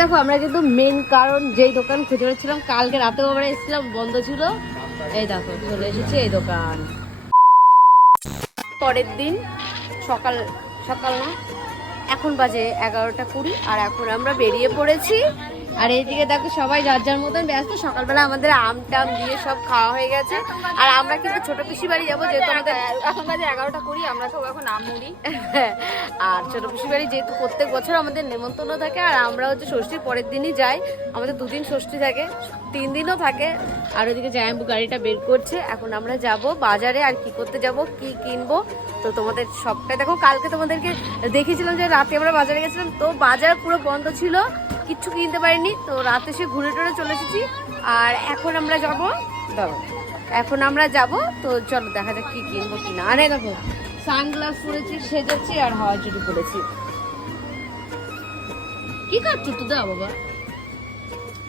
দেখো আমরা কিন্তু মেন কারণ যেই দোকান খুঁজে বেড়াচ্ছিলাম, কালকে রাতেও আমরা এসেছিলাম, বন্ধ ছিল। এই দেখো চলে এসেছি এই দোকান। পরের দিন সকাল সকাল না, এখন বাজে 11:20 আর এখন আমরা বেরিয়ে পড়েছি। আর এইদিকে দেখো সবাই যার যার মতন ব্যস্ত। সকালবেলা আমাদের আম টাম দিয়ে সব খাওয়া হয়ে গেছে। আর আমরা কিন্তু ছোট পিসি বাড়ি যাবো, যেহেতু আমাদের এখন বাজে 11:20, আমরা তো এখন আম মুড়ি। আর ছোট পিসি বাড়ি যেহেতু প্রত্যেক বছর আমাদের নেমন্তন্ন থাকে, আর আমরা হচ্ছে ষষ্ঠীর পরের দিনই যাই। আমাদের 2 দিন ষষ্ঠী থাকে, 3 দিনও থাকে। আর ওইদিকে জায়াম্বু গাড়িটা বের করছে। এখন আমরা যাব বাজারে, আর কি করতে যাব, কি কিনবো তো তোমাদের সবটাই দেখো। কালকে তোমাদেরকে দেখেছিলাম যে রাতে আমরা বাজারে গেছিলাম, তো বাজার পুরো বন্ধ ছিল, কিচ্ছু কিনতে পারিনি। তো রাতে সে ঘুরে টুরে চলে এসেছি। আর এখন আমরা যাবো, এখন আমরা যাব, তো চলো দেখা যাক কি কিনবো কিনা। আরে দেখো সানগ্লাস পরেছি, সেজেছি, আর হাওয়া চুরি করেছি। কি খাচ্ছ তো দাও বাবা?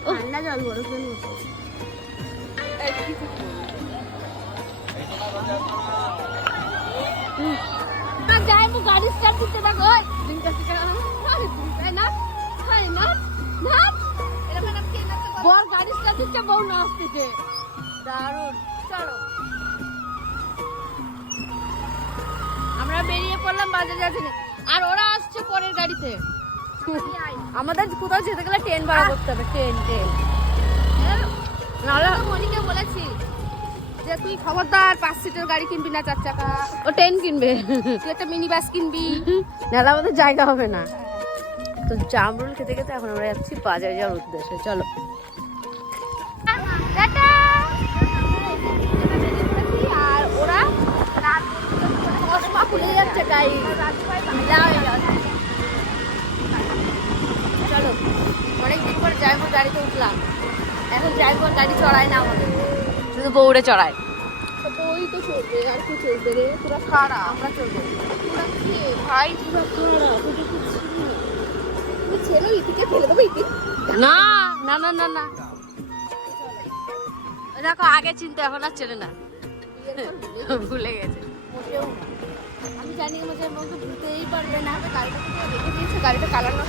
ঠান্ডা জল বরফের মতো। জায়াম্বু গাড়ি স্টার্ট দিতে দেখো। বল গাড়ি স্টার্ট দিচ্ছে, বউ নাচতেছে, দারুণ। চলো আমরা বেরিয়ে পড়লাম বাজারে যাচ্ছি, আর ওরা আসছে পরের গাড়িতে। আমাদের কোথাও যেতে গেলে ট্রেন ভাড়া করতে হবে, ট্রেন নাহলে মনিকে বলেছি যে তুই খবরদার 5 সিটের গাড়ি কিনবি না, 4 চাকা। ও ট্রেন কিনবে, তুই একটা মিনি বাস কিনবি, নাহলে আমাদের জায়গা হবে না। তো জামরুল খেতে খেতে এখন আমরা যাচ্ছি বাজারে যাওয়ার উদ্দেশ্যে। চলো টাটা। আর ওরা রাত চশমা খুলে যাচ্ছে, গাড়ি চলো, অনেকদিন পর ড্রাইভার গাড়িতে উঠলাম। এখন ড্রাইভার গাড়ি চড়ায় না, আমাদের শুধু বউরে চড়ায়। ওই তো চলবে, আর কি চলবে রে? তোরা খাড়া, আমরা চলবো। তোরা কি ভাই, তোরা খাড়া, তোদের কি তুমি ছেলে ইতিকে ফেলে দেবো? ইতি না না না না না, দেখো আগে চিন্তা, এখন আর চলে না, ভুলে গেছে। মোটেও না। আমি জানি আমাদের মধ্যে ভুলতেই পারবে না। গাড়িটা রেখে দিয়েছে, গাড়িটা কালার